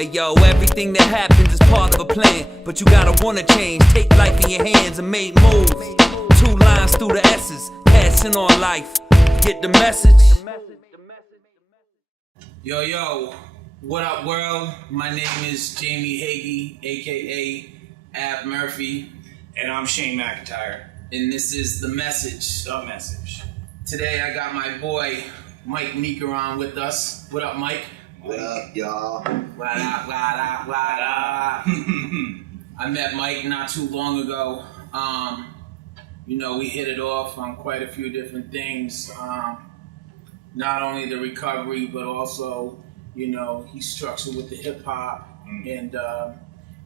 Hey yo, everything that happens is part of a plan, but you gotta wanna change, take life in your hands and make moves. 2 lines through the S's, passing on life. Get the message? Yo, what up world? My name is Jamie Hagee, aka Ab Murphy. And I'm Shane McIntyre. And this is The Message. The Message. Today I got my boy Mike Meeker on with us. What up, Mike? What up, y'all? What up? I met Mike not too long ago. We hit it off on quite a few different things. Not only the recovery, but also, he's structured with the hip hop and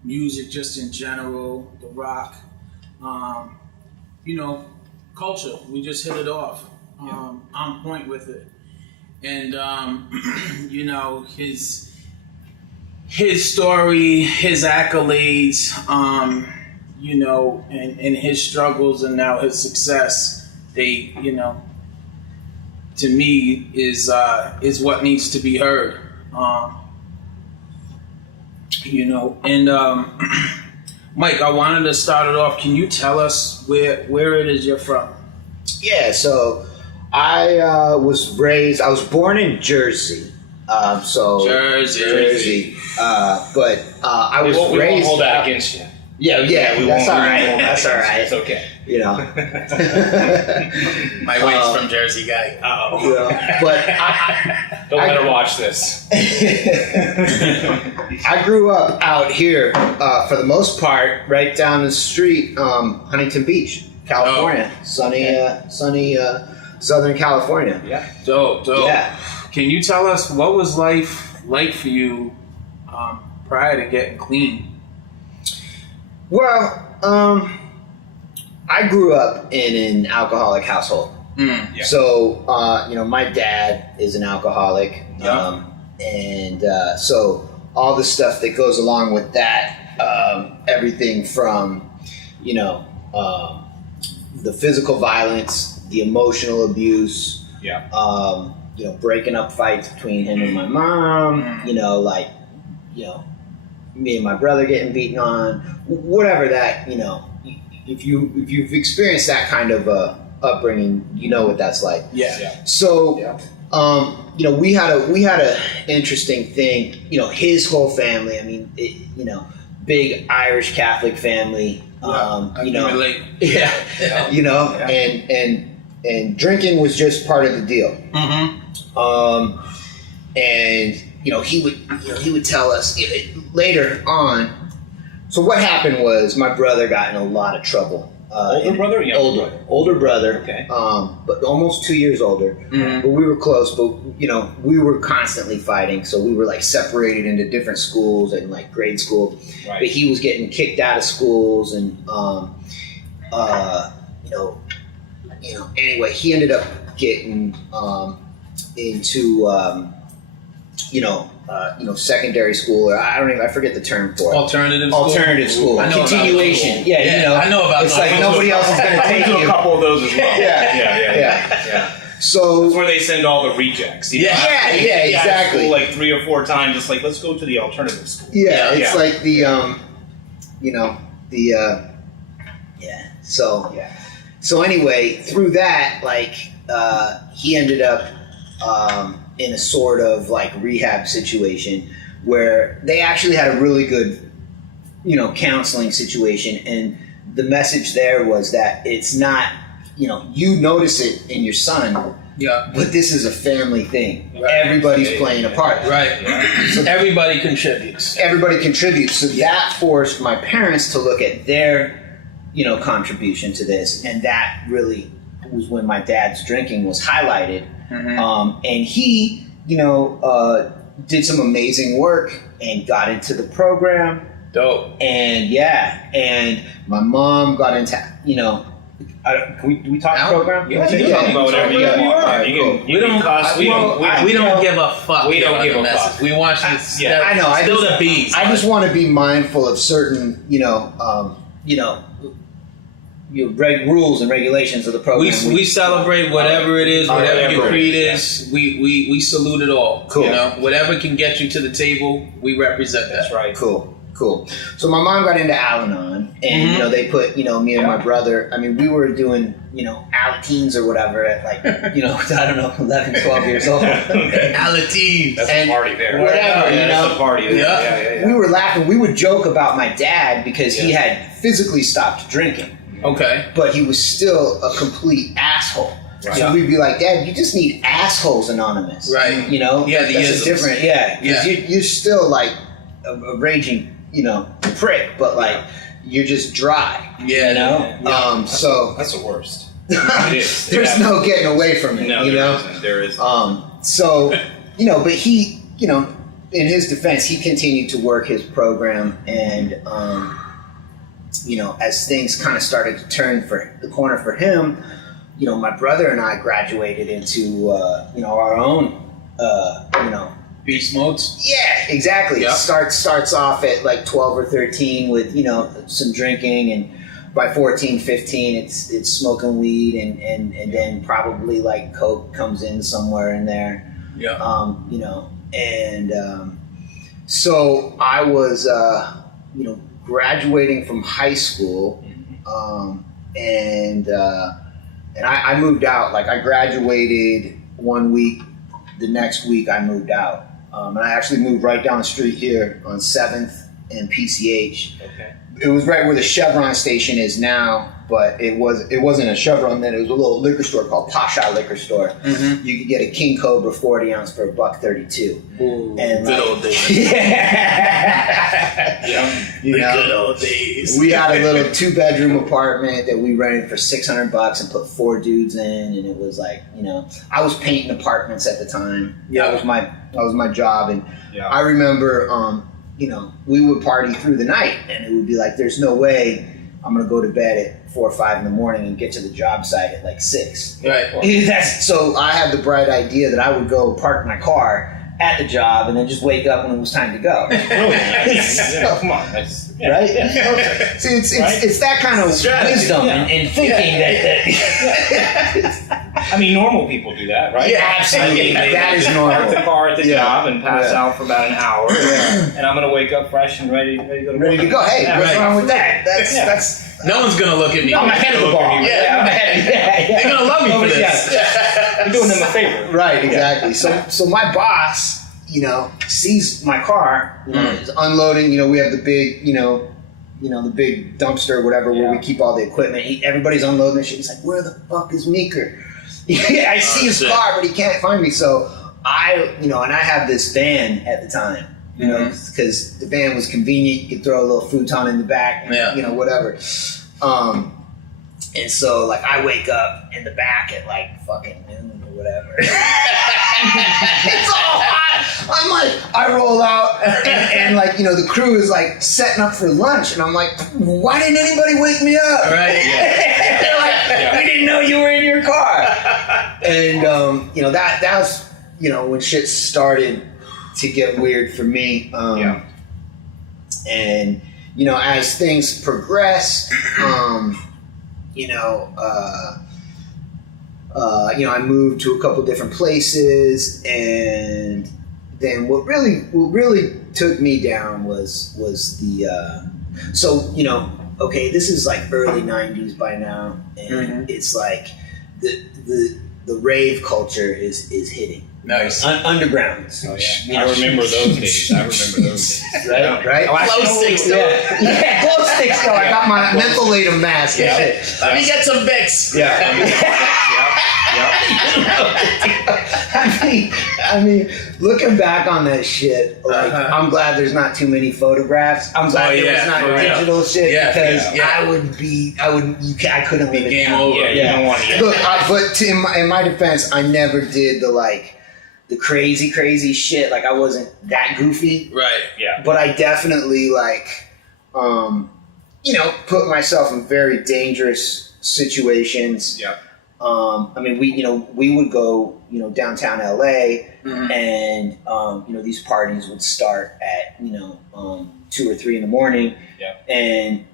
music just in general, the rock, culture. We just hit it off. On point with it. And, his story, his accolades, and his struggles and now his success, they, to me is what needs to be heard. Mike, I wanted to start it off. Can you tell us where it is you're from? Yeah, so I was born in Jersey. Jersey. But I was raised. We won't hold that against you. Yeah, that's all right. That's all right. It's okay. My wife's from Jersey, guy. But don't let her watch this. I grew up out here, for the most part, right down the street, Huntington Beach, California. Sunny Southern California. Yeah. Dope. Yeah. Can you tell us what was life like for you prior to getting clean? Well, I grew up in an alcoholic household. Yeah. So, my dad is an alcoholic. Yeah. So all the stuff that goes along with that, everything from, the physical violence, the emotional abuse, breaking up fights between him and my mom, me and my brother getting beaten on, whatever that, if you've experienced that kind of upbringing, you know what that's like. Yeah. So, we had a interesting thing. His whole family. I mean, big Irish Catholic family. I can relate. Yeah. And drinking was just part of the deal. Mm-hmm. He would tell us later on. So what happened was my brother got in a lot of trouble. Older brother? Older brother. Okay. But almost 2 years older. Mm-hmm. But we were close. But we were constantly fighting. So we were like separated into different schools and like grade school. Right. But he was getting kicked out of schools and anyway, he ended up getting into secondary school, or I forget the term for it. Alternative school. I know Continuation. About I know about it's those. like nobody else is going to take do you. a couple of those as well. Yeah. So that's where they send all the rejects. Exactly. School like 3 or 4 times. It's like, let's go to the alternative school. It's like the So anyway, through that, he ended up in a sort of like rehab situation where they actually had a really good, counseling situation. And the message there was that it's not, you notice it in your son, but this is a family thing. Right. Everybody's playing a part. Right. So everybody contributes. So that forced my parents to look at their, contribution to this. And that really was when my dad's drinking was highlighted. Mm-hmm. And he, did some amazing work and got into the program. Dope. And my mom got into, can we talk program? Yeah, we can talk about whatever you want. We don't give a fuck. We don't give a fuck. We want you to I know. the bees. I just want to be mindful of certain, rules and regulations of the program. We celebrate whatever it is, whatever your creed Yes. is. We salute it all. Cool. You know, whatever can get you to the table, we represent that. That's right. Cool. So my mom got into Al-Anon, and you know, they put, you know, me and my brother. I mean, we were doing, you know, Alateens or whatever at like, you know, I don't know, 11, 12 years old. Alateen. That's And a party there. whatever, you know. That's a party there. Yeah. We were laughing. We would joke about my dad because he had physically stopped drinking, Okay. but he was still a complete asshole. Right. So we'd be like, Dad, you just need assholes anonymous. Right. You know? Yeah, the That's isms. a different, because you're still like a raging, you know, prick, but like you're just dry. Yeah. You know? Yeah. So That's the worst. It is. there's no getting away from it. No, you know? there isn't. So, you know, but he, you know, in his defense, he continued to work his program, and you know, as things kind of started to turn for the corner for him, you know, my brother and I graduated into you know, our own you know, Beast modes. yeah, exactly. Yep. Starts off at like 12 or 13 with, you know, some drinking, and by 14, 15 it's smoking weed, and then probably like coke comes in somewhere in there. Yeah. You know, and so I was you know, graduating from high school, and I moved out. Like I graduated one week, the next week I moved out. And I actually moved right down the street here on 7th and PCH. Okay. It was right where the Chevron station is now, but it wasn't a Chevron then. It was a little liquor store called Pasha Liquor Store. Mm-hmm. You could get a King Cobra 40 ounce for $1.32. Ooh, And good like, old days. yeah, you The know, good old days. we had a little 2-bedroom apartment that we rented for $600 and put 4 dudes in, and it was like, you know, I was painting apartments at the time. Yeah. That was my job, and Yeah. I remember, you know, we would party through the night, and it would be like, there's no way I'm gonna go to bed at 4 or 5 in the morning and get to the job site at like 6. Right. So I had the bright idea that I would go park my car at the job and then just wake up when it was time to go. Yeah, come on. Right? Yeah. See, it's that kind of Strategy. wisdom Yeah. and thinking that I mean, normal people do that, right? Yeah, absolutely. That is normal. Park the car at the Yeah. job and pass Yeah. out for about an hour, and I'm gonna wake up fresh and ready to go to work. ready to go. Hey, Yeah, what's right. wrong with that? Yeah. That's No one's gonna look at me. I'm ahead of the ball. Yeah. I'm ahead. Yeah. They're gonna love me for this. You're doing them a favor. Right, exactly. So my boss, you know, sees my car, you know, is unloading. You know, we have the big, you know, the big dumpster or whatever where we keep all the equipment. Everybody's unloading and shit. He's like, "Where the fuck is Meeker?" Yeah, I see his shit. car, but he can't find me. So you know, and I have this van at the time, you know, because the van was convenient. You could throw a little futon in the back, Yeah. you know, whatever. And so, like, I wake up in the back at like fucking noon or whatever. It's all hot. I'm like, I roll out, and like, you know, the crew is like setting up for lunch, and I'm like, why didn't anybody wake me up? Right. Yeah. They're like, we didn't know you were in your car. And you know, that was, you know, when shit started to get weird for me. And you know, as things progressed, you know, I moved to a couple different places, and then what really took me down was the so, you know, okay, this is like early 90s by now, and it's like the rave culture is hitting. Nice. Underground. Oh, yeah. I remember those days. Right? Glow sticks, though. Yeah, glow sticks, though. I got my mentholatum mask and shit. Let me get some Vicks. I mean, looking back on that shit, like, I'm glad there's not too many photographs. I'm glad there was not digital shit, because I couldn't live it Game down. over. Yeah, you don't want to. Look, but in my defense, I never did the crazy shit. Like, I wasn't that goofy. Right. Yeah. But I definitely, like, you know, put myself in very dangerous situations. Yeah. I mean, we would go, you know, downtown LA, and you know, these parties would start at, you know, 2 or 3 in the morning. Yeah. And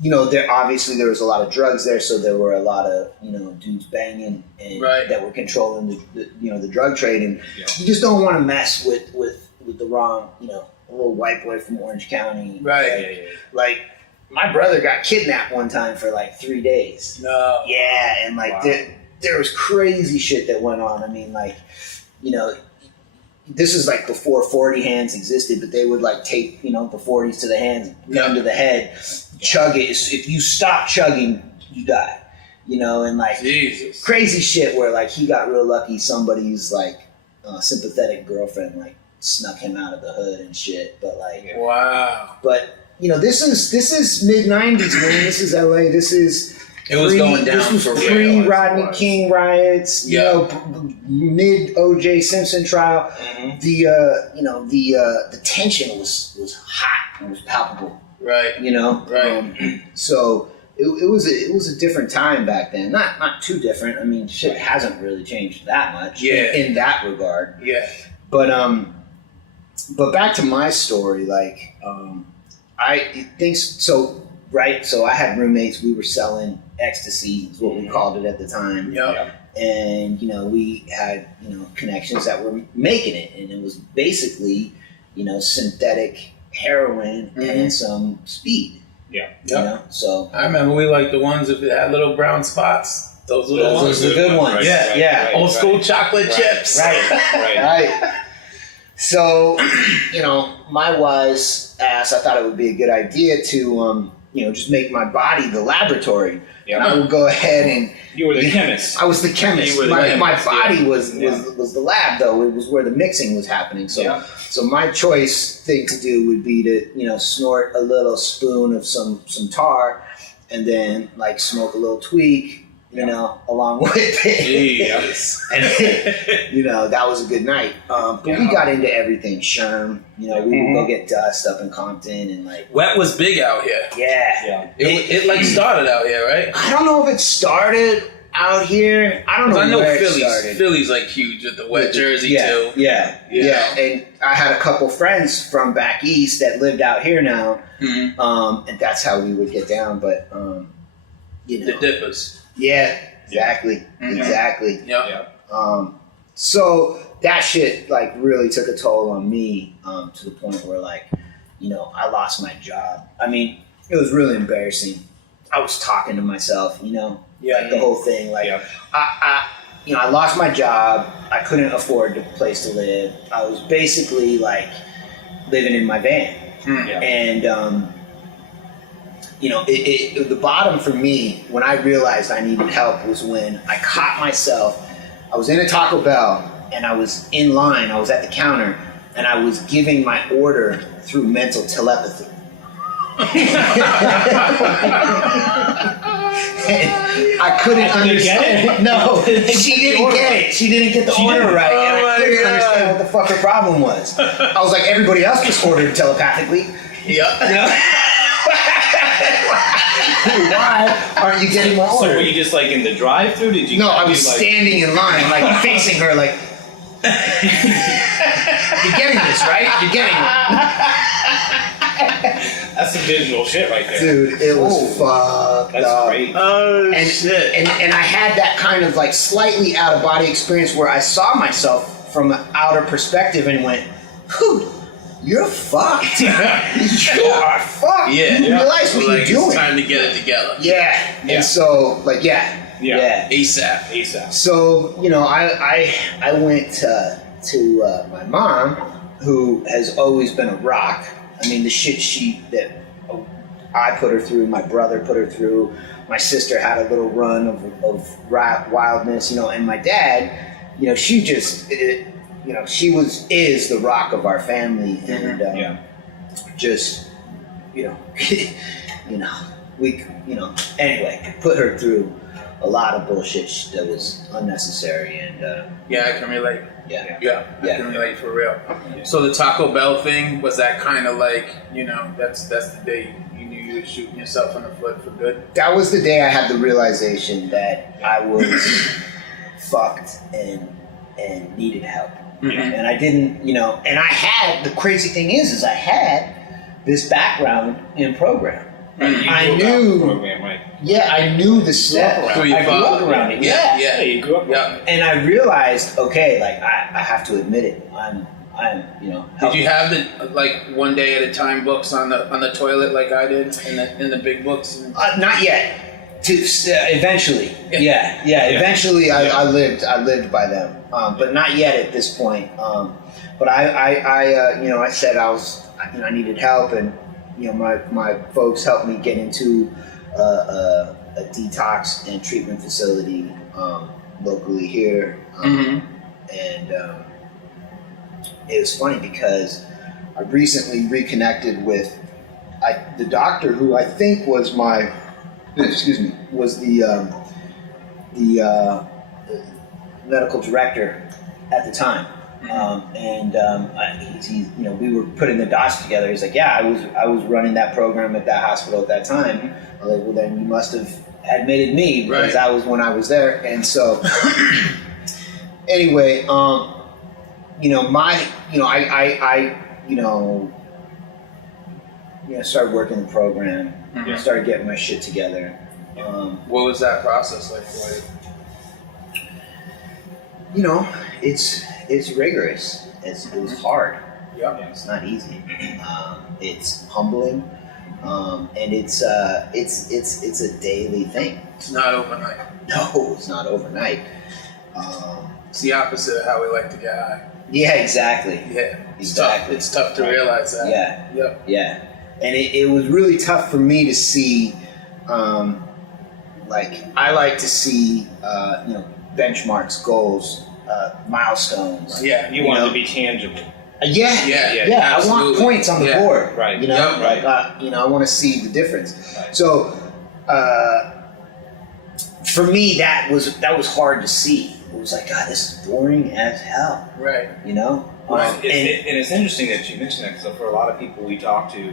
there obviously there was a lot of drugs there, so there were a lot of dudes banging and that were controlling the drug trade, and you just don't want to mess with the wrong a little white boy from Orange County, right? Like my brother got kidnapped one time for like 3 days. No. Yeah, and like there was crazy shit that went on. I mean, like this is like before 40 hands existed, but they would like tape the 40s to the hands, gun to the head, chug it. If you stop chugging, you die. And like Jesus. Crazy shit where like he got real lucky. Somebody's like sympathetic girlfriend like snuck him out of the hood and shit. But like wow. But this is mid 90s, man. This is LA. This is. It was going down this was for pre real. Rodney King riots, mid OJ Simpson trial. Mm-hmm. The tension was hot. It was palpable. Right. Right. So it was a different time back then. Not too different. I mean, shit hasn't really changed that much. In that regard. Yeah. But back to my story, like I think so. Right. So I had roommates. We were selling ecstasy, is what we called it at the time. Yeah. And we had connections that were making it, and it was basically synthetic heroin and some speed. Yeah. So I remember we liked the ones if it had little brown spots. Those were the ones. Those were the good ones. Right. Old school chocolate chips. Right. So my wise ass, I thought it would be a good idea to just make my body the laboratory. Yeah. And I would go ahead and... You were the chemist. I was the chemist. You were the my chemist, body was the lab, though. It was where the mixing was happening. So so my choice thing to do would be to, snort a little spoon of some tar and then, like, smoke a little tweak, along with it. And, that was a good night. But we got into everything. Sherm, we would go get dust up in Compton and, like... Wet was big out here. Yeah. It like started out here, right? I don't know if it started out here. I don't know I know where Philly's. it started. Philly's like huge with the wet jersey too. Yeah. And I had a couple friends from back east that lived out here now, and that's how we would get down. But the dippers. Yeah, exactly. Yeah. So that shit like really took a toll on me to the point where like, I lost my job. I mean, it was really embarrassing. I was talking to myself, like the whole thing. Like, I lost my job. I couldn't afford a place to live. I was basically like living in my van, and the bottom for me when I realized I needed help was when I caught myself. I was in a Taco Bell and I was in line. I was at the counter and I was giving my order through mental telepathy. I couldn't understand. No, she didn't get it. She didn't get the order right, and I couldn't understand what the fuck her problem was. I was like, everybody else just ordered telepathically. Why aren't you getting my order? So were you just like in the drive-thru? Did you? No, I was standing in line, like facing her, like. You're getting this, right? You're getting it. That's some visual shit right there. Dude, it was fucked That's up. great. Oh, and, shit. And I had that kind of like slightly out of body experience where I saw myself from an outer perspective and went, dude, you're fucked. You are fucked. Yeah. You realize what like, you're doing. It's time to get it together. Yeah. And so, like, ASAP. So, I went to my mom, who has always been a rock. I mean, the shit that I put her through, my brother put her through, my sister had a little run of wildness, and my dad, she just, she is the rock of our family, and anyway, put her through a lot of bullshit that was unnecessary, and I can relate. I can relate for real. Yeah. So the Taco Bell thing, was that kind of like, that's the day you knew you were shooting yourself in the foot for good? That was the day I had the realization that I was fucked and needed help. And I didn't, and I had, the crazy thing is I had this background in program. I You knew. the program, right? Yeah, I knew the steps. Through your I grew up father. around it. Yeah. You grew up. Yeah. And I realized, okay, like I have to admit it. I'm Did you have the one day at a time books on the toilet like I did in the big books? Not yet. Eventually, yeah. Eventually, I lived by them, but not yet at this point. But I said I needed help, and my folks helped me get into a detox and treatment facility locally here, and it was funny because I recently reconnected with the doctor who I think was was the medical director at the time, we were putting the dots together. He's like, yeah, I was running that program at that hospital at that time. I was like, well, then you must have admitted me because that was when I was there. And so, anyway, started working the program. Started getting my shit together. What was that process like for you? It's rigorous. It was hard. Yeah. It's not easy. It's humbling, and it's a daily thing. It's not overnight. No, it's not overnight. It's the opposite of how we like to get high. Yeah, exactly. Yeah, exactly. It's tough to realize that. Yeah. Yep. Yeah. And it was really tough for me to see, I like to see, benchmarks, goals, milestones. Yeah. You want it to be tangible. Yeah. I want points on the board. Right. I want to see the difference. Right. So, for me, that was hard to see. It was like, God, this is boring as hell. Right. And it's interesting that you mentioned that because for a lot of people we talk to,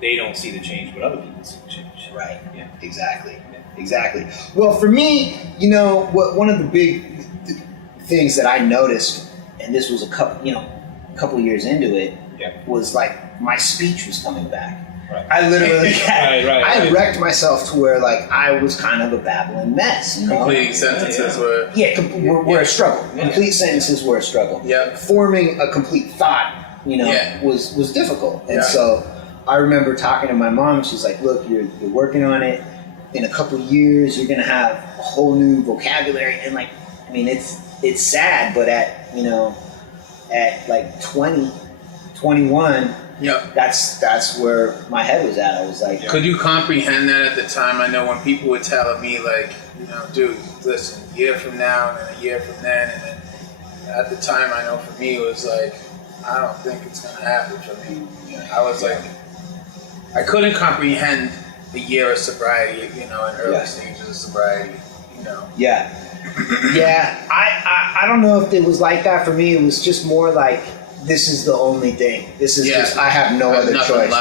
they don't see the change, but other people see the change. Right. Yeah. Exactly. Well, for me, one of the big things that I noticed, and this was a couple years into it, was like my speech was coming back. Right. I literally, I wrecked myself to where I was kind of a babbling mess. Complete sentences were. were a struggle. Yeah. Complete sentences were a struggle. Yeah. Forming a complete thought, was difficult. And so I remember talking to my mom. And she's like, "Look, you're working on it. In a couple of years, you're gonna have a whole new vocabulary." And it's sad, but at 20, 21. Yep. That's where my head was at. I was like, Could you comprehend that at the time? I know when people were telling me, dude, listen, a year from now and then a year from then, and then at the time, I know for me, it was like, I don't think it's going to happen for me. I was like, I couldn't comprehend the year of sobriety, in early stages of sobriety, Yeah. I don't know if it was like that for me. It was just more like, this is the only thing. This is just, I have no other choice.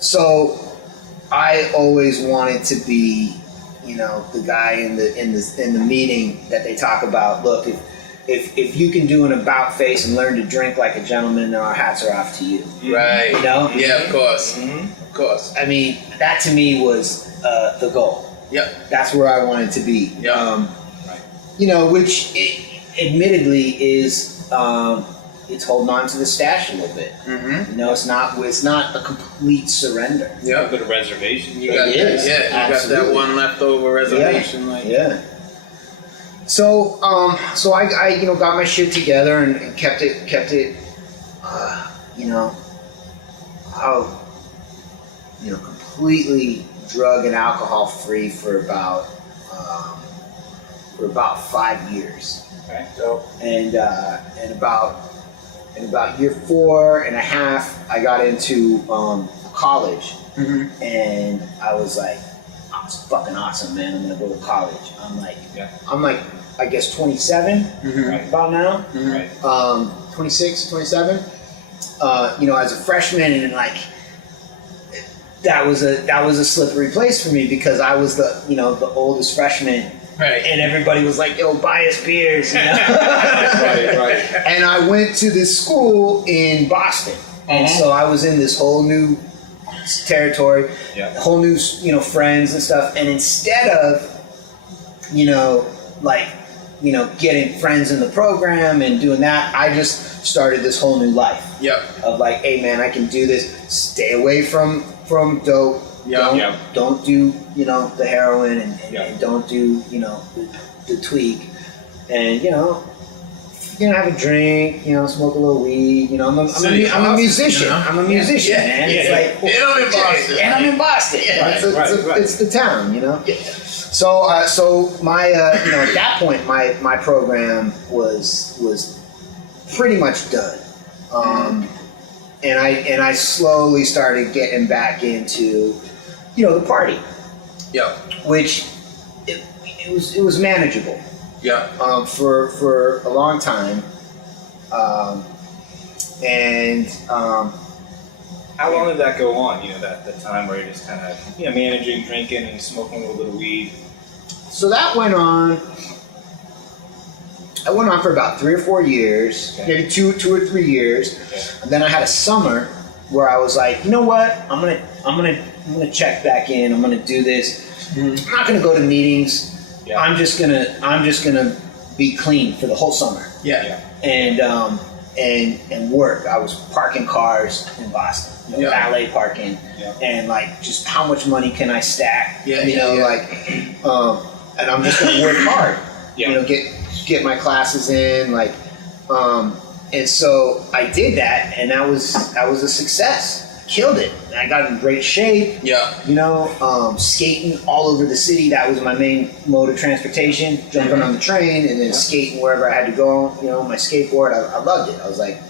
So I always wanted to be, the guy in the meeting that they talk about. Look, if you can do an about face and learn to drink like a gentleman, then our hats are off to you. Right. Yeah, of course. Mm-hmm. Of course. I mean, that to me was the goal. Yep. That's where I wanted to be. Yep. Which admittedly is it's holding on to the stash a little bit. Mm-hmm. It's not a complete surrender. Yeah. A bit of reservation. You got that one leftover reservation. So I got my shit together and kept it completely drug and alcohol free for about 5 years. Okay. So and about year 4.5, I got into college, and I was like, oh, it's fucking awesome, man. I'm gonna go to college. I'm like I guess 27 about now. Right. 26, 27. As a freshman, and that was a slippery place for me because I was the oldest freshman Right. And everybody was like, yo, buy us beers, you know? Right. And I went to this school in Boston. And so I was in this whole new territory, whole new, friends and stuff. And instead of, getting friends in the program and doing that, I just started this whole new life. Yep. Of like, hey man, I can do this. Stay away from dope. Don't do, the heroin and don't do, the tweak. And, have a drink, smoke a little weed. I'm a musician. I'm a musician, man. It's like, and I'm in Boston. And I'm in Boston. It's the town, So, my, at that point, my program was pretty much done. And I slowly started getting back into, the party. Yeah. Which it was manageable. Yeah. For a long time. How long did that go on? That time where you're just kind of managing, drinking, and smoking a little bit of weed. So that went on. I went on for about 3 or 4 years, maybe two or 3 years, and then I had a summer where I was like, you know what? I'm gonna check back in. I'm gonna do this. I'm not gonna go to meetings. Yeah. I'm just gonna be clean for the whole summer. And work. I was parking cars in Boston, valet parking, and like just how much money can I stack? And I'm just gonna work hard. Get my classes in, and so I did that, and that was a success. Killed it. And I got in great shape. Skating all over the city. That was my main mode of transportation. Jumping on the train and then skating wherever I had to go. My skateboard. I loved it. I was like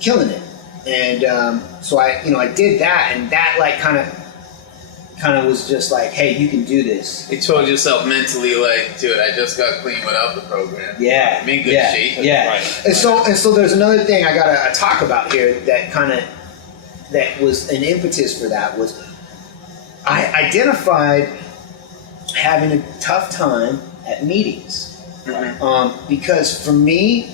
killing it. And so I did that, and that like kind of was just like, hey, you can do this. You told yourself mentally, like, dude, I just got clean without the program. Yeah. I'm in good shape. Yeah. Right. And so there's another thing I gotta talk about here that was an impetus for that was I identified having a tough time at meetings. Because for me,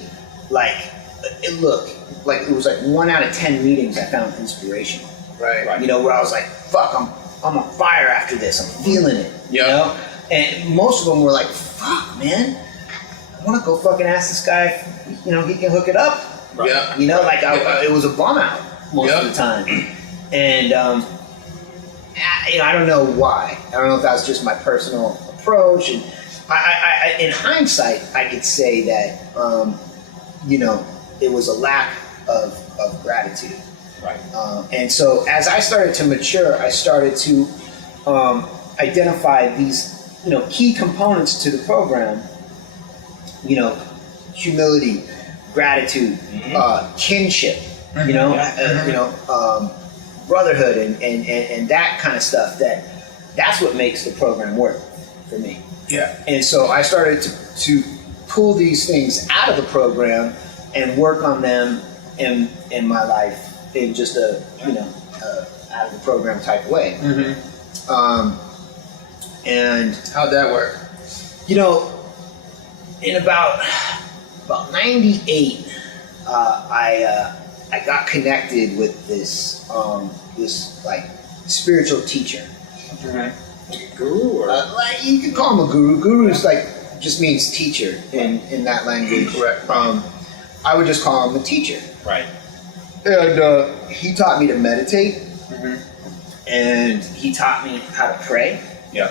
it was like 1 out of 10 meetings I found inspirational. Right. Where I was like, fuck, I'm on fire after this. I'm feeling it. And most of them were like, fuck, man, I want to go fucking ask this guy if, he can hook it up. Yeah. It was a bum out most of the time. And, I don't know why. I don't know if that was just my personal approach. And I in hindsight, I could say that, it was a lack of gratitude. Right. And so as I started to mature, I started to identify these, key components to the program, humility, gratitude, kinship, brotherhood and that kind of stuff. That's what makes the program work for me. Yeah. And so I started to pull these things out of the program and work on them in my life in just a out of the program type way. And how'd that work? In about 98, I got connected with this like spiritual teacher. Guru or you could call him a guru. Guru is just means teacher in that language. Correct. I would just call him a teacher. Right. And he taught me to meditate, and he taught me how to pray. Yeah.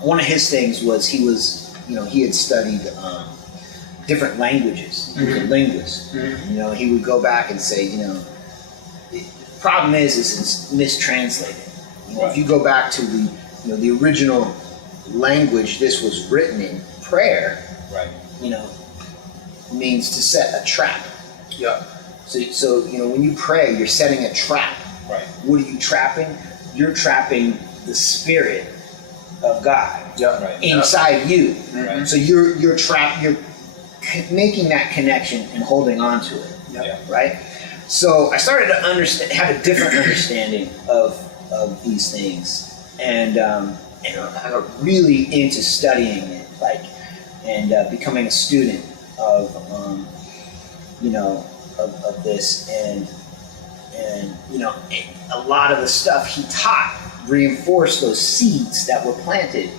One of his things was he had studied different languages. He was a linguist. He would go back and say, the problem is it's mistranslated. If you go back to the original language this was written in, prayer, right? Means to set a trap. Yeah. So when you pray, you're setting a trap. Right. What are you trapping? You're trapping the spirit of God inside you. Right. So you're making that connection and holding on to it. Right. So I started to have a different understanding of these things, and and I got really into studying it, like, and becoming a student of, of this, and a lot of the stuff he taught reinforced those seeds that were planted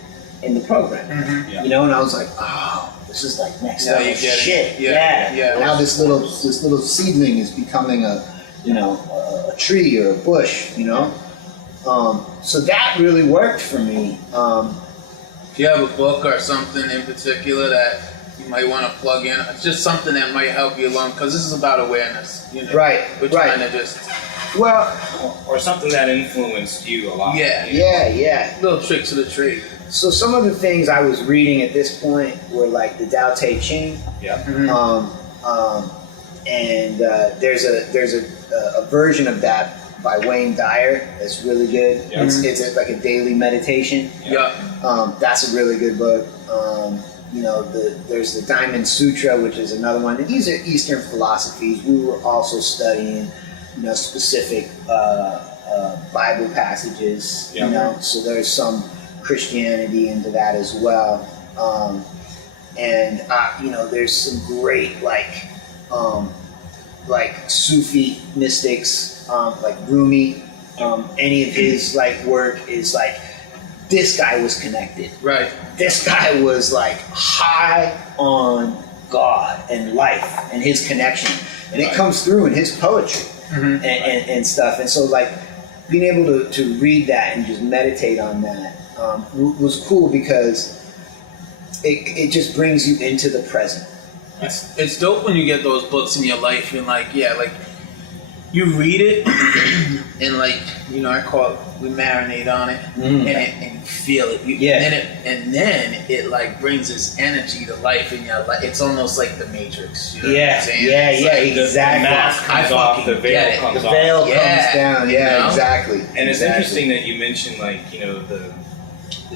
in the program. Mm-hmm. And I was like, oh, this is like next level shit. Yeah. Now this little seedling is becoming a tree or a bush. So that really worked for me. Do you have a book or something in particular that you might want to plug in? It's just something that might help you along, because this is about awareness. Right. We're trying to just or something that influenced you a lot. Yeah. Little tricks of the trade. So some of the things I was reading at this point were like the Tao Te Ching. Yeah. Mm-hmm. And there's a version of that by Wayne Dyer that's really good. Yeah. It's like a daily meditation. Yeah. That's a really good book. There's the Diamond Sutra, which is another one. And these are Eastern philosophies. We were also studying, specific Bible passages. Yeah. So there's some Christianity into that as well. There's some great like Sufi mystics, like Rumi. Any of his work is like, this guy was connected. Right. This guy was like high on God and life and his connection, and it comes through in his poetry and stuff. And so being able to read that and just meditate on that was cool, because it just brings you into the present. It's dope when you get those books in your life and you read it and I call it, we marinate on it and you feel it. And then it brings this energy to life in your life. It's almost like the Matrix. You know what I'm saying? Exactly. The mask comes off, the veil comes off. The veil comes down. Exactly. And it's interesting that you mentioned the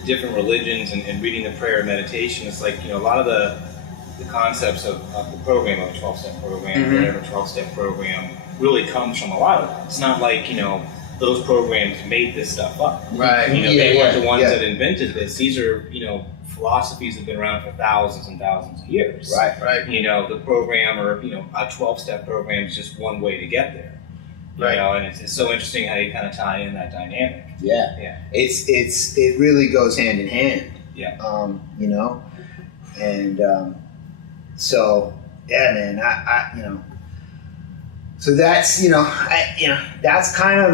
different religions and reading the prayer and meditation. It's a lot of the concepts of the program, of a 12-step program, whatever 12-step program, really comes from a lot of it. It's not like, those programs made this stuff up. Right. They weren't the ones that invented this. These are, philosophies that have been around for thousands and thousands of years. Right. The program or, a 12-step program is just one way to get there. And it's so interesting how you kind of tie in that dynamic. Yeah. It really goes hand in hand. Yeah. So yeah, man, I so that's that's kind of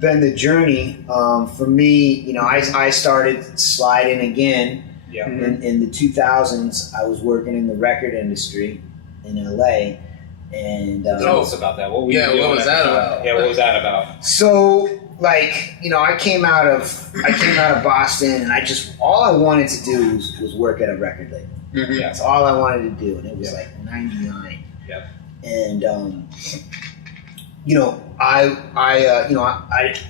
been the journey for me. I started sliding again. Yeah. In the 2000s. I was working in the record industry in LA, and tell us about that. What were you doing? What was that about? Yeah, what was that about? So I came out of Boston, and all I wanted to do was work at a record label. Mm-hmm. That's all I wanted to do, and it was 99. Yep. And I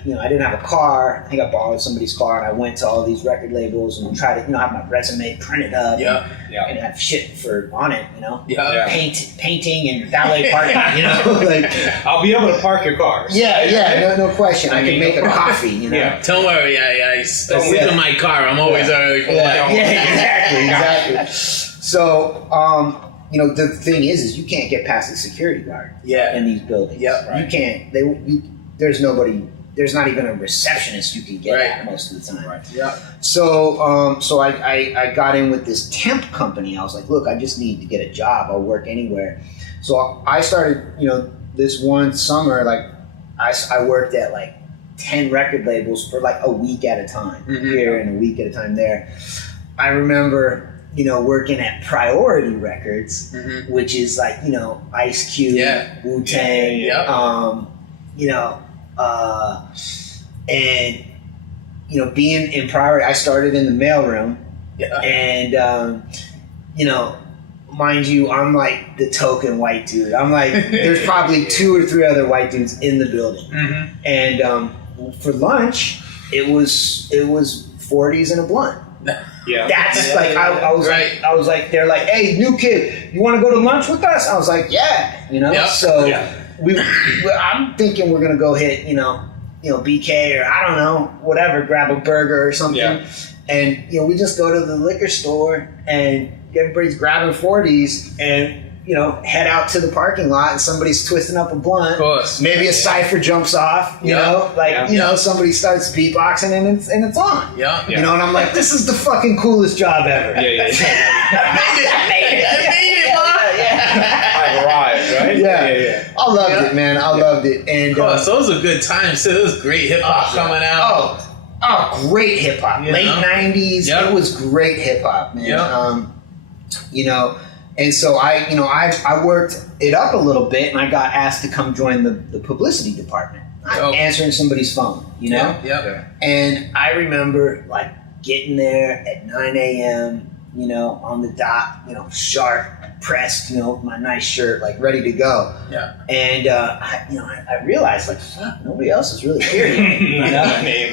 didn't have a car. I think I borrowed somebody's car, and I went to all these record labels and tried to have my resume printed up. And have shit on it. Painting and valet parking. I'll be able to park your cars. No question. I can make a coffee. Yeah. Don't worry. I sleep in my car. I'm always early for exactly. So, the thing is you can't get past the security guard in these buildings. You can't. There's nobody. There's not even a receptionist you can get at most of the time. Right. Yeah. So, I got in with this temp company. I was like, look, I just need to get a job. I'll work anywhere. So I started, this one summer, I worked at 10 record labels for a week at a time here and a week at a time there. I remember, working at Priority Records, which is Ice Cube, Wu-Tang, and being in Priority, I started in the mailroom, and mind you, I'm the token white dude. I'm there's probably 2 or 3 other white dudes in the building, and for lunch it was 40s and a blunt. Yeah. That's I was like, they're like, hey, new kid, you want to go to lunch with us? I was like, yeah, So I'm thinking we're gonna go hit, BK or I don't know, whatever, grab a burger or something. Yeah. And, we just go to the liquor store and everybody's grabbing 40s and, head out to the parking lot and somebody's twisting up a blunt. Of course. Maybe a cipher jumps off, somebody starts beatboxing and it's on. Yeah. And I'm like, this is the fucking coolest job ever. Yeah. I made it, I've arrived, right? Yeah. I loved it, man. I loved it. And Of course, those were good times too. It was great hip hop coming out. Oh, great hip hop. Late 90s. Yep. It was great hip hop, man. Yep. And so I worked it up a little bit and I got asked to come join the publicity department. I'm answering somebody's phone, Yep. And I remember like getting there at 9 a.m., on the dot, sharp, pressed, my nice shirt, like ready to go. Yeah. And I realized like, fuck, nobody else is really here yet.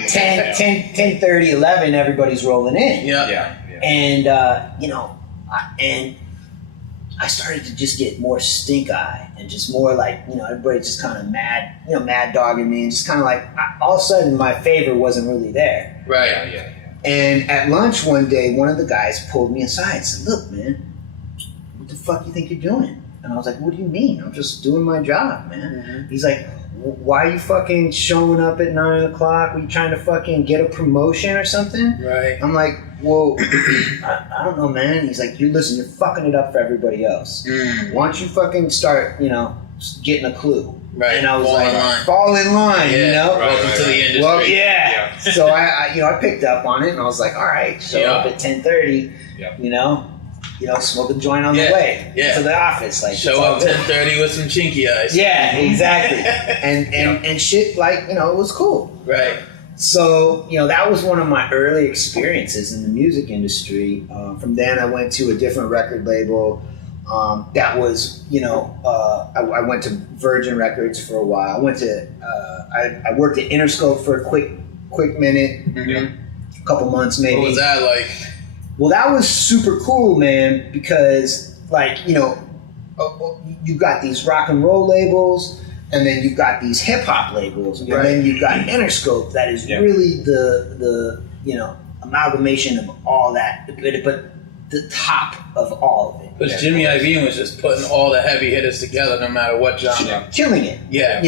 10:30, 11, everybody's rolling in. Yeah. And and I started to just get more stink eye and just more like, everybody just kind of mad dogging me, and just kind of like all of a sudden my favor wasn't really there. Right. Yeah. And at lunch one day, one of the guys pulled me aside and said, "Look, man, what the fuck you think you're doing?" And I was like, "What do you mean? I'm just doing my job, man." Mm-hmm. He's like, "Why are you fucking showing up at 9 o'clock? Were you trying to fucking get a promotion or something?" Right. I'm like, "Well, I don't know, man." He's like, "You're fucking it up for everybody else. Why don't you fucking start, getting a clue?" Right. And I was Fall like, in line. "Fall in line," Welcome to the industry. Well, yeah. So I picked up on it and I was like, all right, show up at 10:30, smoke a joint on the way to the office. Like, show up 10:30 with some chinky eyes. Yeah, exactly. and shit, like, it was cool. Right. So, that was one of my early experiences in the music industry. From then I went to a different record label. That was, I went to Virgin Records for a while. I went to, I worked at Interscope for a quick minute, a couple months maybe. What was that like? Well, that was super cool, man, because like, you've got these rock and roll labels, and then you've got these hip hop labels, and then you've got Interscope that is really the amalgamation of all that, but the top of all of it. Because Jimmy Iovine was just putting all the heavy hitters together, no matter what genre. Killing it. Yeah.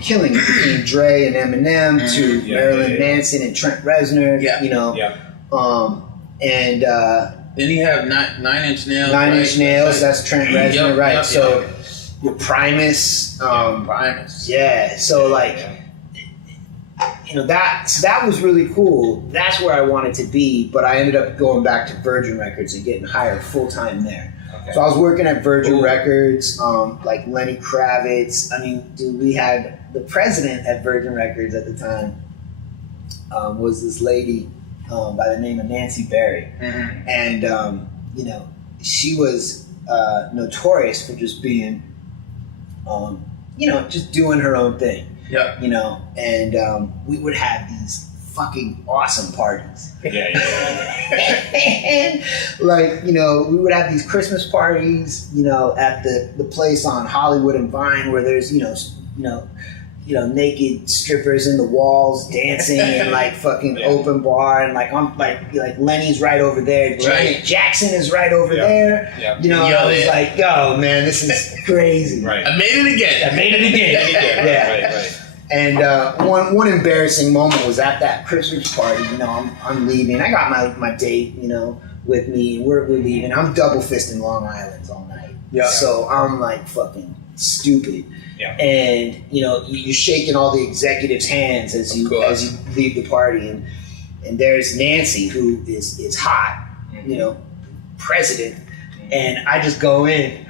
Killing it. Between Dre and Eminem to Marilyn Manson and Trent Reznor. And then you have Nine Inch Nails. Nine Inch Nails, that's Trent Reznor, right? So your Primus. Primus. Yeah. So like, that was really cool. That's where I wanted to be, but I ended up going back to Virgin Records and getting hired full time there. Okay. So I was working at Virgin Records, like Lenny Kravitz. I mean, dude, we had the president at Virgin Records at the time was this lady by the name of Nancy Berry, and she was notorious for just being, just doing her own thing. Yeah. And we would have these fucking awesome parties. And like, we would have these Christmas parties, at the place on Hollywood and Vine where there's, naked strippers in the walls dancing and like fucking open bar, and like I'm like Lenny's right over there, Janet Jackson is right over there. I was like, yo, man, this is crazy. Right. I made it again. Yeah. Right. And one embarrassing moment was at that Christmas party. I'm leaving. I got my date, with me. We're leaving. I'm double fisting Long Island's all night. Yeah. So I'm like fucking stupid. Yeah. And you're shaking all the executives' hands as you leave the party, and there's Nancy, who is hot, president, and I just go in.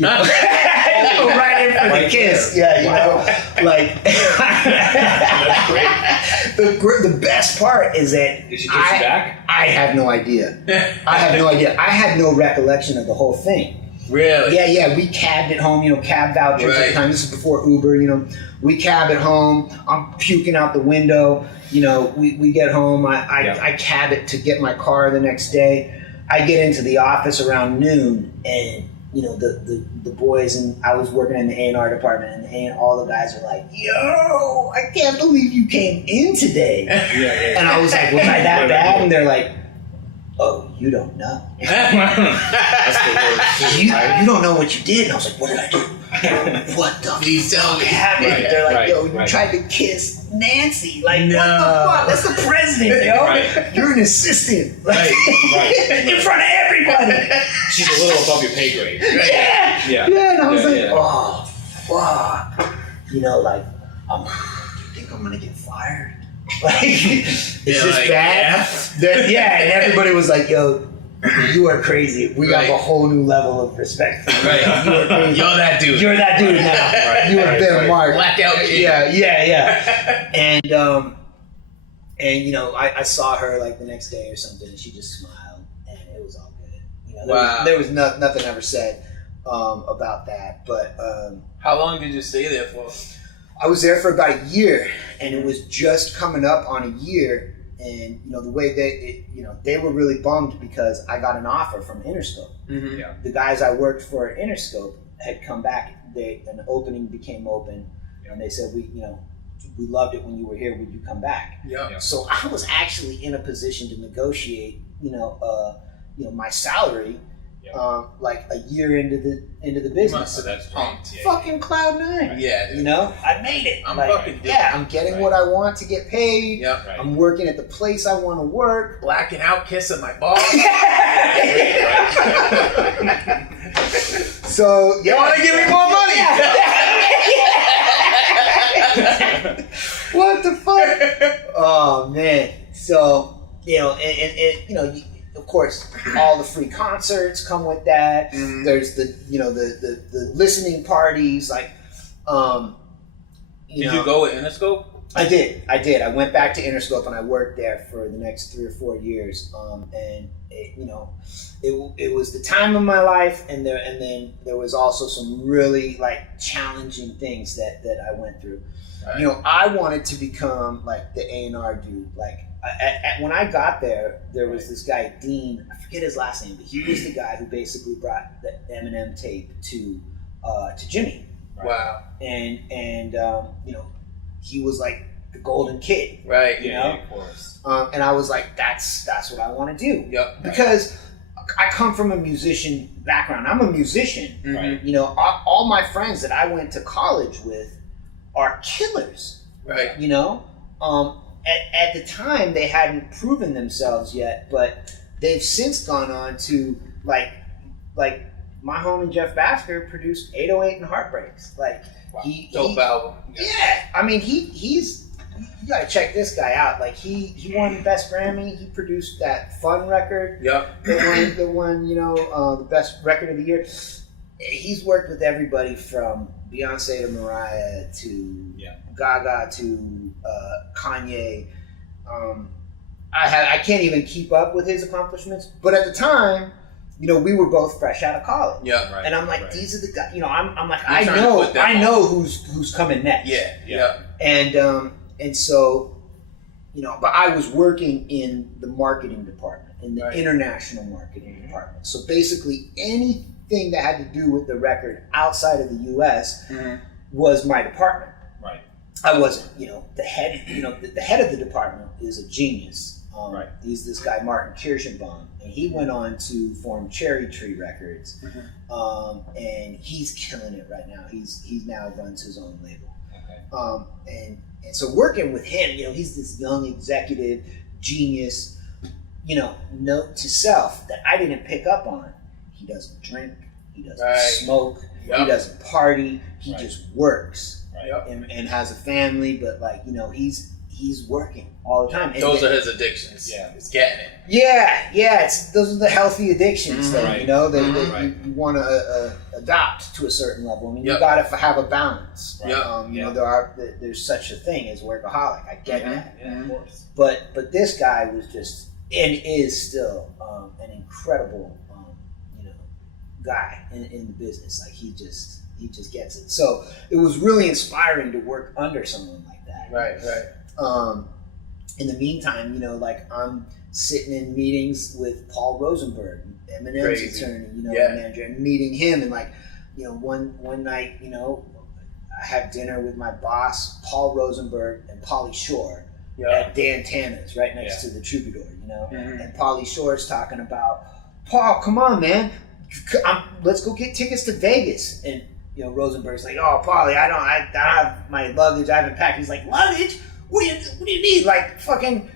Right in for the kiss. Like the best part is that did she kiss you back? I have no idea. I had no recollection of the whole thing. Really? Yeah. We cabbed at home, cab vouchers at the time. This is before Uber, we cab at home. I'm puking out the window. We get home. I cab it to get my car the next day. I get into the office around noon, and the boys, and I was working in the A&R department, and all the guys were like, "Yo, I can't believe you came in today." And I was like, "Was I that bad?" And they're like, "Oh, you don't know. That's the word. You don't know what you did." And I was like, "What did I do? What the fuck happened?" Right, They're like, right, "Yo, you right. tried to kiss Nancy. Like, No. what the fuck? That's the president, yo. Right. You're an assistant. Like, Right. in front of everybody." She's a little above your pay grade. Yeah. Yeah. And I was like, Yeah. "Oh, fuck." Like, do you think I'm gonna get fired? Like, is this like, bad? And everybody was like, "Yo, you are crazy. We have a whole new level of respect for you. Right. You are crazy. You're that dude. You're that dude now. You have been marked." Blackout kid. Yeah. And I saw her like the next day or something, and she just smiled, and it was all good. There was nothing ever said about that, but How long did you stay there for? I was there for about a year, and it was just coming up on a year. And the way they were really bummed because I got an offer from Interscope. Mm-hmm. Yeah. The guys I worked for at Interscope had come back. An opening became open, and they said, "We loved it when you were here. Would you come back?" Yeah. So I was actually in a position to negotiate, my salary, like a year into the business. So that's pumped. Yeah. Fucking cloud nine. Yeah. I made it. I'm like, fucking doing yeah, I'm getting what I want to get paid. Yep. Right. I'm working at the place I want to work. Blacking out, kissing my boss. So You want to give me more money? What the fuck? Oh man. So and of course, all the free concerts come with that. Mhm. There's the listening parties. Like, Did you go with Interscope? I did. I went back to Interscope and I worked there for the next 3 or 4 years. And it was the time of my life, and then there was also some really like challenging things that I went through. Right. I wanted to become like the A&R dude. Like when I got there was this guy Dean. I forget his last name, but he was the guy who basically brought the Eminem tape to Jimmy. Wow. And he was like the golden kid. Right. Yeah, of course. And I was like, that's what I want to do. Yep. Because I come from a musician background. I'm a musician. Mm-hmm. All my friends that I went to college with are killers. Right. At the time, they hadn't proven themselves yet, but they've since gone on to like my homie Jeff Basker produced 808 and Heartbreaks. Like, Wow. Dope album. yeah, I mean, he's you gotta check this guy out. Like, he won Best Grammy. He produced that Fun record. Yep. The one the best record of the year. He's worked with everybody from Beyonce to Mariah to Gaga to Kanye. I can't even keep up with his accomplishments, but at the time, we were both fresh out of college. Yeah. Right. And I'm like, right. these are the guys. I'm like, You're trying to put them I on. know who's coming next. Yeah. Yeah. And so, but I was working in the marketing department, in the Right. international marketing department. So basically, anything that had to do with the record outside of the U.S. Mm-hmm. was my department. Right. I wasn't, the head. The head of the department is a genius. Right. He's this guy Martin Kirschenbaum, and he went on to form Cherry Tree Records, and he's killing it right now. He's now runs his own label, Okay. and so working with him, he's this young executive genius. Note to self that I didn't pick up on. He doesn't drink. He doesn't Right. smoke. Yep. He doesn't party. He Right. just works Right. Yep. and has a family. But he's working all the time. And Those are his addictions. Yeah. It's getting it. Yeah. Those are the healthy addictions that Right. that Right. you want to adopt to a certain level. I mean, Yep. you got to have a balance. Right. Yep. There's such a thing as workaholic. I get that. Yeah, of course. But this guy was just and is still an incredible guy in the business. Like, he just gets it. So it was really inspiring to work under someone like that. Right. in the meantime, like I'm sitting in meetings with Paul Rosenberg, Eminem's Crazy. attorney, Yeah. manager, and meeting him, and one night, I have dinner with my boss, Paul Rosenberg, and Pauly Shore at Dan Tana's, right next to the Troubadour, and Pauly Shore's talking about, Paul, come on, man, let's go get tickets to Vegas, and Rosenberg's like, oh, Pauly, I have my luggage, I haven't packed. He's like, luggage? What do you need? Like fucking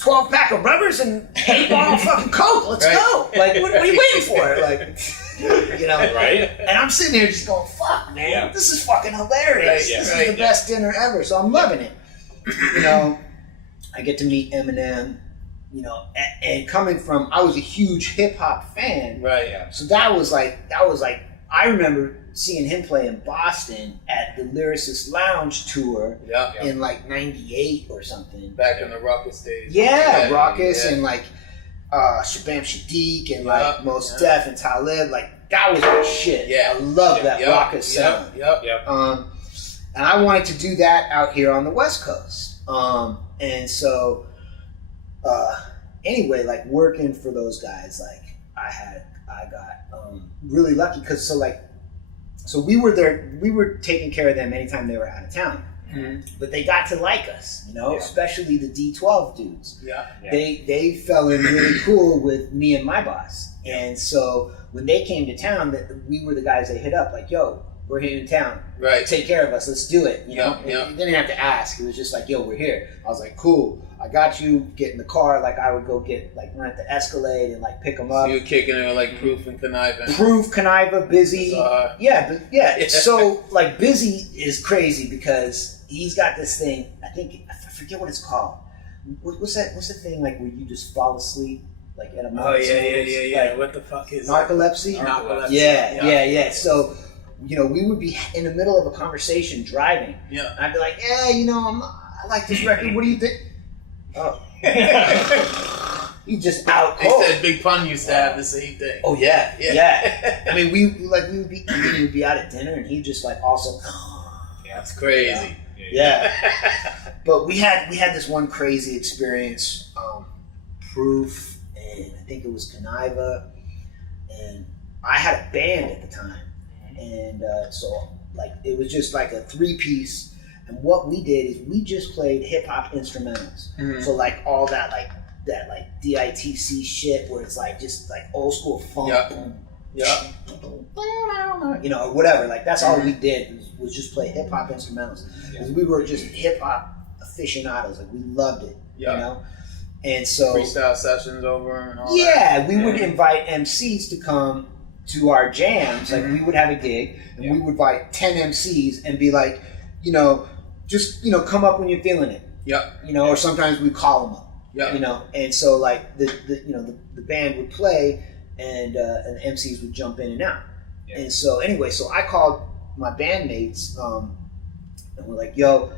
12 pack of rubbers and 8 bottle of fucking Coke. Let's go. Like, what are you waiting for? Like, Right? And I'm sitting here just going, fuck, man, this is fucking hilarious. This is the best dinner ever. So I'm loving it. I get to meet Eminem, and coming from, I was a huge hip hop fan. Right. Yeah. So that was like, I remember seeing him play in Boston at the Lyricist Lounge tour in like 98 or something. Back in the Ruckus days. Yeah, Ruckus and like Shabam Shadiq and like Mos Def and Talib. Like that was my shit. Yeah. I love that Ruckus sound. And I wanted to do that out here on the West Coast. And so anyway, like working for those guys, like I got really lucky because so we were taking care of them anytime they were out of town. Mm-hmm. But they got to like us, especially the D12 dudes. They fell in really cool with me and my boss. And so when they came to town, we were the guys they hit up, like, yo, we're here in town. Right. Take care of us. Let's do it. They didn't have to ask. It was just like, yo, we're here. I was like, cool. I got you. Get in the car. Like I would go rent the Escalade and like pick them up. So you were kicking her like Proof and Conniva. Proof, Conniva, Busy. So like Busy is crazy because he's got this thing. I forget what it's called. What's the thing like where you just fall asleep like at a moment? Oh yeah. Like, what the fuck is narcolepsy? Narcolepsy. Yeah. So. We would be in the middle of a conversation driving. Yeah. I'd be like, I like this record. What do you think? Oh. He just out cold. They said Big Pun used to have the same thing. Oh, yeah. I mean, we would be out at dinner and he'd just like also. That's crazy. Yeah. But we had this one crazy experience. Proof, and I think it was Conniva, and I had a band at the time. And so, like, it was just like a 3-piece. And what we did is we just played hip hop instrumentals. Mm-hmm. So, like, all that DITC shit where it's like just like old school funk. Or whatever. Like, that's all we did was just play hip hop instrumentals. Because we were just hip hop aficionados. Like, we loved it. And so. Freestyle sessions over and all that. Yeah, we would invite MCs to come to our jams. Like we would have a gig and we would invite 10 MCs and be like, just come up when you're feeling it. Or sometimes we call them up. And so like the band would play and the MCs would jump in and out. And so anyway, so I called my bandmates and we're like, yo,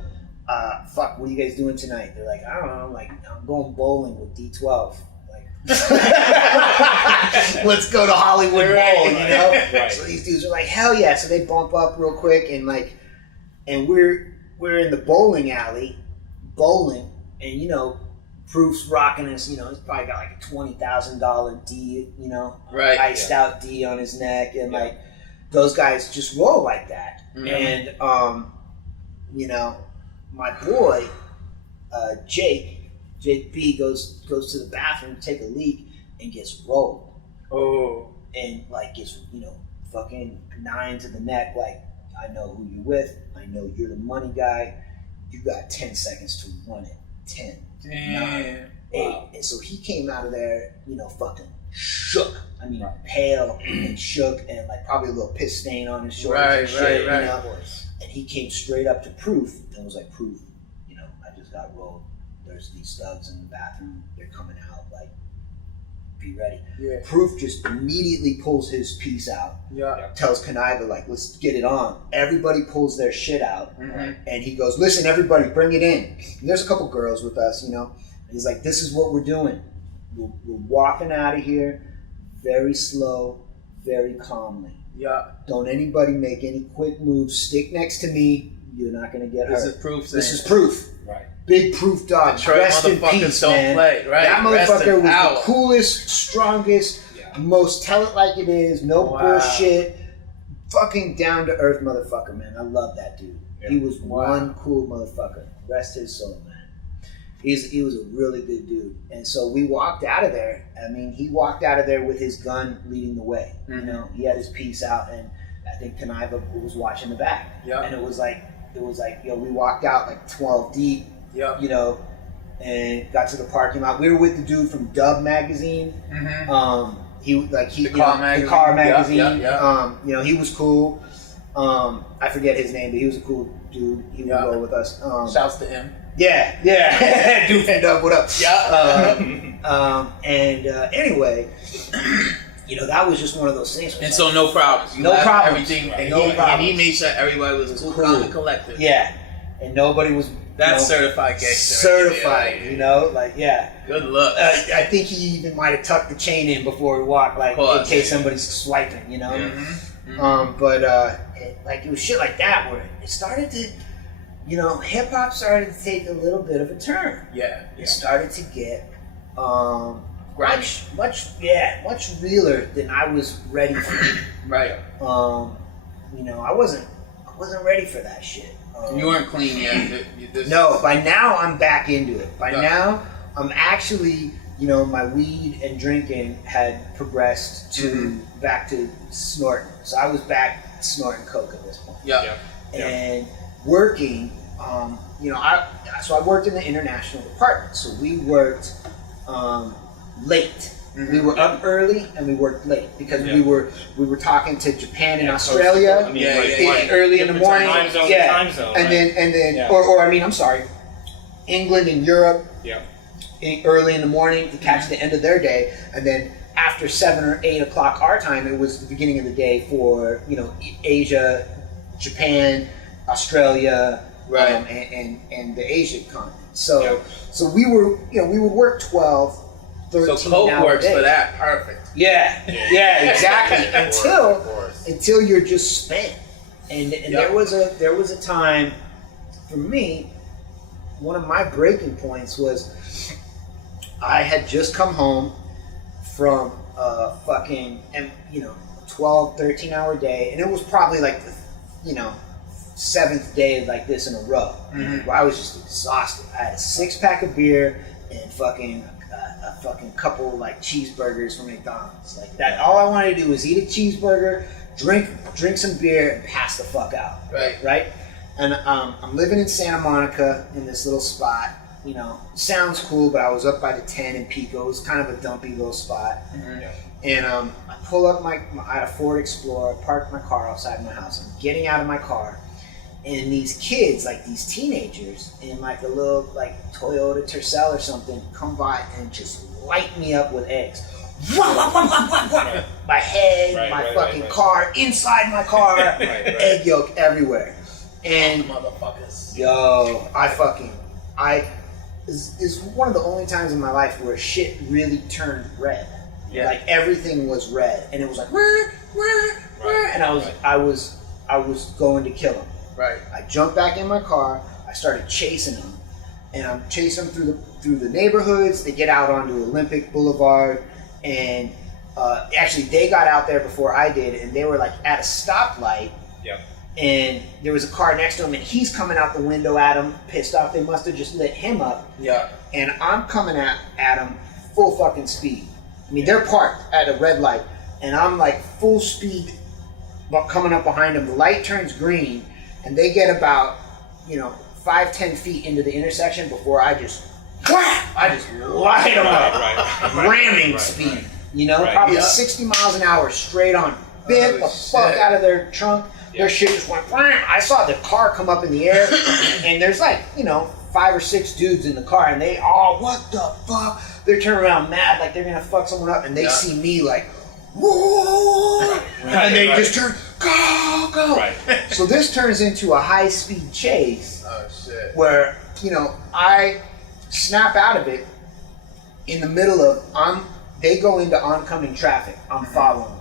fuck, what are you guys doing tonight? They're like, I don't know, like I'm going bowling with D12. Let's go to Hollywood Bowl, Right. So these dudes are like, hell yeah! So they bump up real quick, and we're in the bowling alley, and Proof's rocking us. He's probably got like a $20,000 D, iced out D on his neck, and like those guys just roll like that. And my boy Jake B goes to the bathroom to take a leak and gets rolled. Oh. And like gets, fucking 9 to the neck. Like, I know who you're with. I know you're the money guy. You got 10 seconds to run it. 10, Damn. 9, 8. Wow. And so he came out of there, fucking shook. I mean, pale and shook and like probably a little piss stain on his shoulders. Right. And he came straight up to Proof and was like, Proof, I just got rolled. There's these thugs in the bathroom. They're coming out. Like, be ready. Yeah. Proof just immediately pulls his piece out. Tells Conniva, like, let's get it on. Everybody pulls their shit out. Mm-hmm. And he goes, listen, everybody, bring it in. And there's a couple girls with us, And he's like, this is what we're doing. We're walking out of here very slow, very calmly. Don't anybody make any quick moves. Stick next to me. You're not going to get hurt. This is Proof. This is Proof. Right. Big Proof Dog. Detroit Rest in motherfuckers peace, don't man. play, right? That Rest motherfucker in was power. the coolest, strongest, most tell it like it is, no bullshit, fucking down to earth motherfucker, man. I love that dude. He was one cool motherfucker. Rest his soul, man. He was a really good dude. And so we walked out of there. I mean, he walked out of there with his gun leading the way. You know, he had his piece out, and I think Kanaiva was watching the back. Yeah. And it was like, yo, we walked out like 12 deep, you know, and got to the parking lot. We were with the dude from Dub magazine. The car magazine. You know, he was cool. I forget his name, but he was a cool dude. He would go with us. Shouts to him. Yeah. Dude from Dub, what up? Anyway, you know, that was just one of those things. And so no problems. No problems. Everything. And, No and problems. he made sure everybody was cool, calm, and collected. Yeah. And nobody was... That's certified gangster. Certified, you know? Like, yeah. Good luck. I think he even might have tucked the chain in before he walked, like, in case somebody's swiping, you know? It was shit like that where it started to... You know, hip-hop started to take a little bit of a turn. It started to get much realer than I was ready for. Right. You know, I wasn't ready for that shit. You weren't clean yet. No, by now I'm back into it. By now I'm actually, you know, my weed and drinking had progressed to back to snorting. So I was back snorting coke at this point. And working, you know, I worked in the international department. So we worked late. We were up early and we worked late because we were talking to Japan and Australia early in the morning. Time zone, and then or I'm sorry, England and Europe. Early in the morning to catch the end of their day, and then after 7 or 8 o'clock our time, it was the beginning of the day for, you know, Asia, Japan, Australia, and the Asian continent. So we were, you know, we would work 12, 13 so coke hour works days. for that. Perfect. Yeah, exactly. Until you're just spent. And there was a time for me. One of my breaking points was I had just come home from a fucking, 12, 13 hour day, and it was probably like the, you know, 7th day like this in a row, where I was just exhausted. I had a 6-pack of beer and a fucking couple like cheeseburgers from McDonald's. Like that, all I wanted to do was eat a cheeseburger, drink some beer, and pass the fuck out. Right. And I'm living in Santa Monica in this little spot. You know, sounds cool, but I was up by the 10 in Pico. It was kind of a dumpy little spot. And I pull up I had a Ford Explorer, parked my car outside my house. I'm getting out of my car, and these kids, like these teenagers, in like a little like Toyota Tercel or something, come by and just light me up with eggs. My head, my fucking car, inside my car, egg yolk everywhere. And motherfuckers. Yo, it's one of the only times in my life where shit really turned red. Like everything was red, and it was like, and I was going to kill him. I jumped back in my car. I started chasing him, and I'm chasing them through the neighborhoods. They get out onto Olympic Boulevard, and actually they got out there before I did, and they were like at a stoplight. And there was a car next to him, and he's coming out the window at him, pissed off. They must have just lit him up. And I'm coming at him full fucking speed. I mean, they're parked at a red light, and I'm like full speed coming up behind them. The light turns green, and they get about, 5-10 feet into the intersection before I just light them up. Ramming speed, probably 60 miles an hour straight on. Bit the fuck out of their trunk. Their shit just went. I saw the car come up in the air, and there's like 5 or 6 dudes in the car, and they all, what the fuck? They're turning around mad like they're gonna fuck someone up, and they see me like, whoa, and they just turn, go. So this turns into a high speed chase. Oh shit! Where I snap out of it in the middle of they go into oncoming traffic. I'm following them.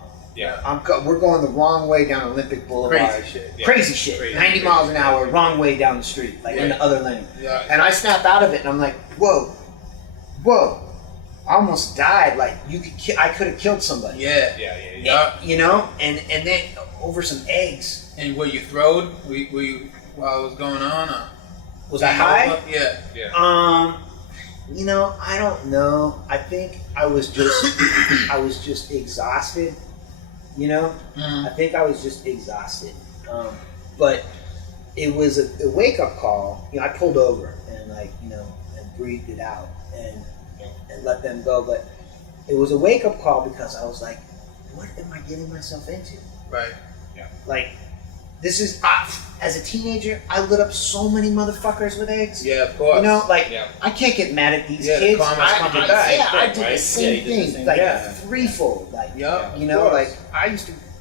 We're going the wrong way down Olympic Boulevard. Crazy shit. Yeah. Crazy shit. Crazy, 90 crazy. miles an hour, wrong way down the street, like in the other lane. Yeah. And I snap out of it, and I'm like, whoa. I almost died. Like I could have killed somebody. Yeah. And, you know, and then over some eggs. And were you throwed? Were you while it was going on? Or? Was I high? Yeah. You know, I don't know. I think I was just exhausted. You know, I think I was just exhausted. But it was a wake up call. You know, I pulled over and and breathed it out and let them go. But it was a wake up call because I was like, what am I getting myself into? Right. Yeah. Like, this is as a teenager, I lit up so many motherfuckers with eggs. Yeah, of course. You know, I can't get mad at these kids. Karma's coming back. I did the same thing, threefold. You know, like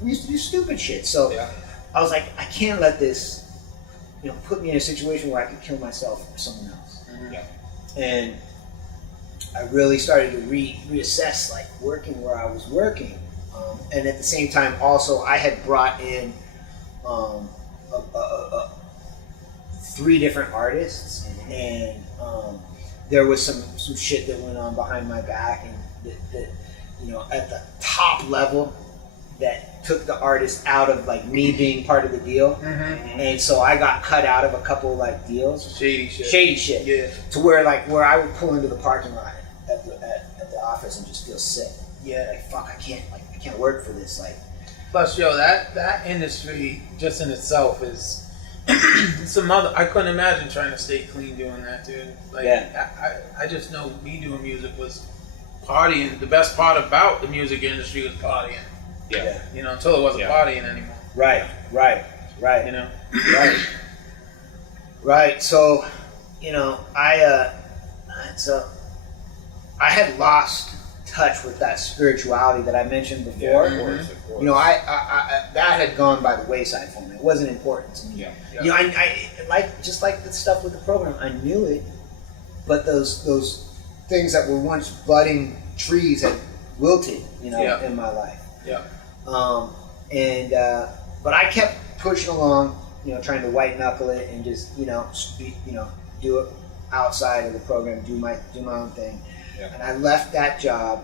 we used to do stupid shit. So I was like, I can't let this, put me in a situation where I could kill myself or someone else. And I really started to reassess, like, working where I was working, and at the same time, also I had brought in 3 different artists, and there was some shit that went on behind my back, and that at the top level that took the artist out of like me being part of the deal, and so I got cut out of a couple like deals, shady shit, to where I would pull into the parking lot at the office and just feel sick. Like, fuck, I can't work for this, like. Plus, that industry just in itself is some other. I couldn't imagine trying to stay clean doing that, dude. Like, I just know me doing music was partying. The best part about the music industry was partying. Until it wasn't partying anymore. Right. Right. So, I had lost touch with that spirituality that I mentioned before. Of course. I that had gone by the wayside for me. It wasn't important to me. I like the stuff with the program. I knew it, but those things that were once budding trees had wilted, in my life. But I kept pushing along, trying to white knuckle it and just, do it outside of the program, do my own thing. And I left that job